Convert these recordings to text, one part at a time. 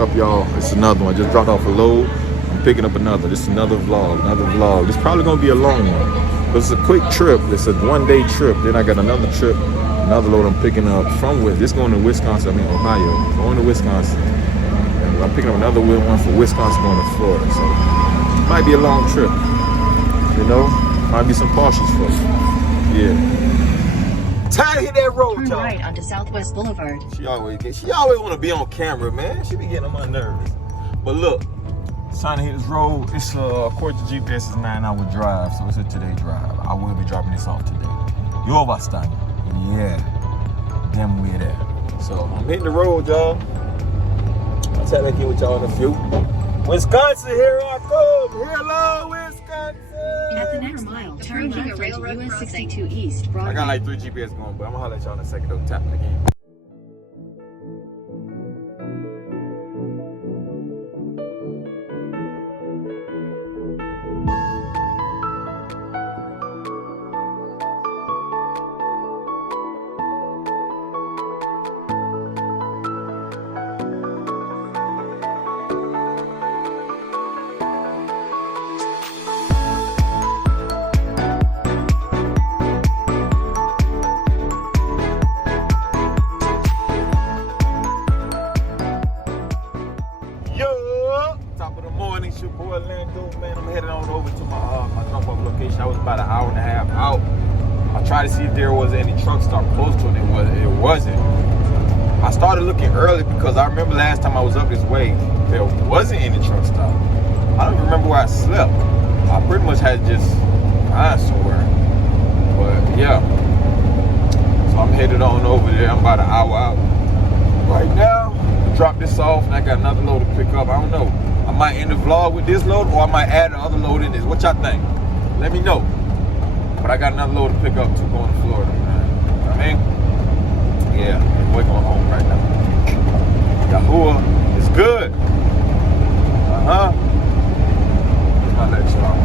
up, y'all? It's another one. I just dropped off a load. I'm picking up another. This is another vlog. This is probably gonna be a long one, but it's a quick trip. It's a 1-day trip. Then I got another trip, another load I'm picking up from this going to Wisconsin. I mean Ohio, going to Wisconsin. And I'm picking up another one for Wisconsin, going to Florida. So it might be a long trip. You know, might be some partials for you. Yeah. Tired of hitting that road, Turn y'all. right onto Southwest Boulevard. She always want to be on camera, man. She be getting on my nerves. But look, it's time to hit this road. It's according to GPS, it's a 9-hour drive, so it's a today drive. I will be dropping this off today. You overstand? Yeah, damn we there. So I'm hitting the road, y'all. I'll tap back in with y'all in a few. Wisconsin, here I come. Hello, Wisconsin. At the next mile, turn left onto US 62 East Broadway. I got like 3 GPS going, but I'm gonna holler at y'all in a second though. Tapping again. Top of the morning, it's your boy Lando, man. I'm headed on over to my drop-off location. I was about an hour and a half out. I tried to see if there was any truck stop close to it. It wasn't. I started looking early because I remember last time I was up this way, there wasn't any truck stop. I don't even remember where I slept. I pretty much had just gone somewhere. But yeah, so I'm headed on over there. I'm about an hour out right now. Drop this off, and I got another load to pick up. I don't know. I might end the vlog with this load, or I might add another load in this. What y'all think? Let me know. But I got another load to pick up too, going to Florida, man. You know what I mean? Yeah, we're going home right now. Yahuwah is good. I'll let y'all.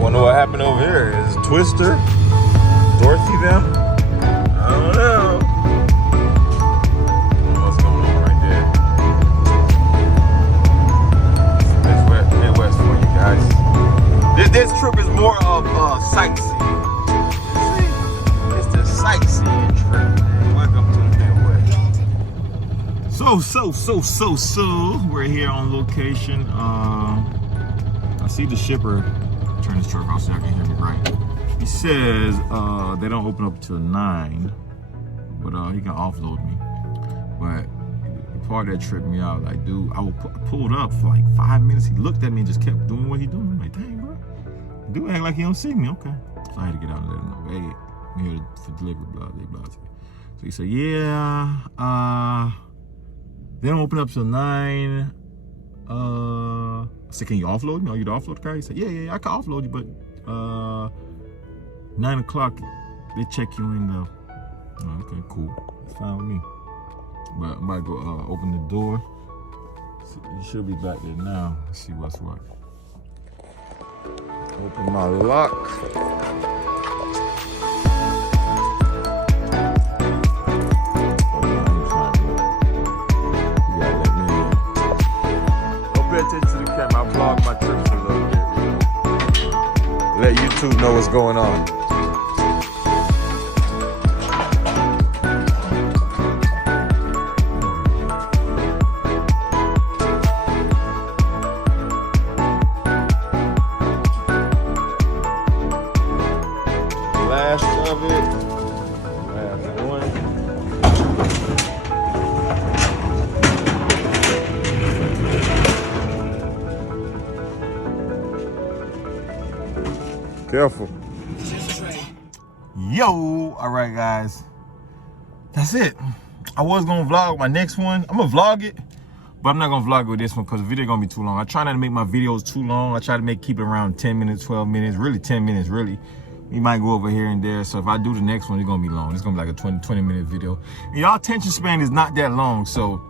Wonder what happened over here. Is Twister, Dorothy them? I don't know. What's going on right there? Midwest for you guys. This trip is more of sightseeing. See? It's the sightseeing trip, man. Welcome to the Midwest. So, we're here on location. I see the shipper. Turn this truck off so y'all can hear me right. He says they don't open up till 9, but he can offload me. But the part that tripped me out, like, dude, I pulled up for like 5 minutes. He looked at me and just kept doing what he doing. I'm like, dang, bro, dude act like he don't see me. Okay, so I had to get out and let him know, hey, I'm here for delivery, blah blah blah. So he said, yeah, they don't open up till 9. I said, can you offload me? Are you the offload guy? He said, yeah, I can offload you, but 9 o'clock, they check you in though. Oh, okay, cool. That's fine with me. But I'm about to go open the door. You should be back there now. Let's see what's what. Open my lock. Attention to the camera. I vlog my trips a little bit. Let YouTube know what's going on. Last of it. Last one. Careful. Yo, all right, guys. That's it. I was gonna vlog my next one. I'm gonna vlog it, but I'm not gonna vlog with this one because the video gonna be too long. I try not to make my videos too long. I try to keep it around 10 minutes, 12 minutes, really 10 minutes, really. We might go over here and there. So if I do the next one, it's gonna be long. It's gonna be like a 20-minute video. And y'all attention span is not that long, so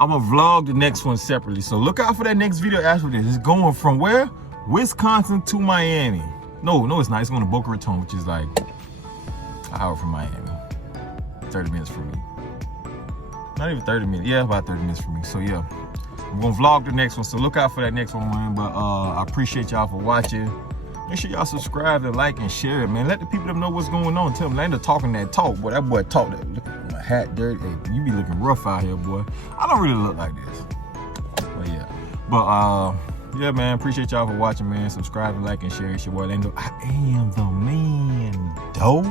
I'm gonna vlog the next one separately. So look out for that next video after this. It's going from where? Wisconsin to Miami. No, it's not. It's going to Boca Raton, which is like an hour from Miami. 30 minutes for me. Not even 30 minutes. Yeah, about 30 minutes for me. So yeah, I'm going to vlog the next one. So look out for that next one, man. But I appreciate y'all for watching. Make sure y'all subscribe and like and share it, man. Let the people know what's going on. Tell them Lando talking that talk. Boy, that boy talk that. Look at my hat dirty. Hey, you be looking rough out here, boy. I don't really look like this. But yeah. But yeah, man, appreciate y'all for watching, man. Subscribe and like and share. It's your boy Lando. I am the man, though.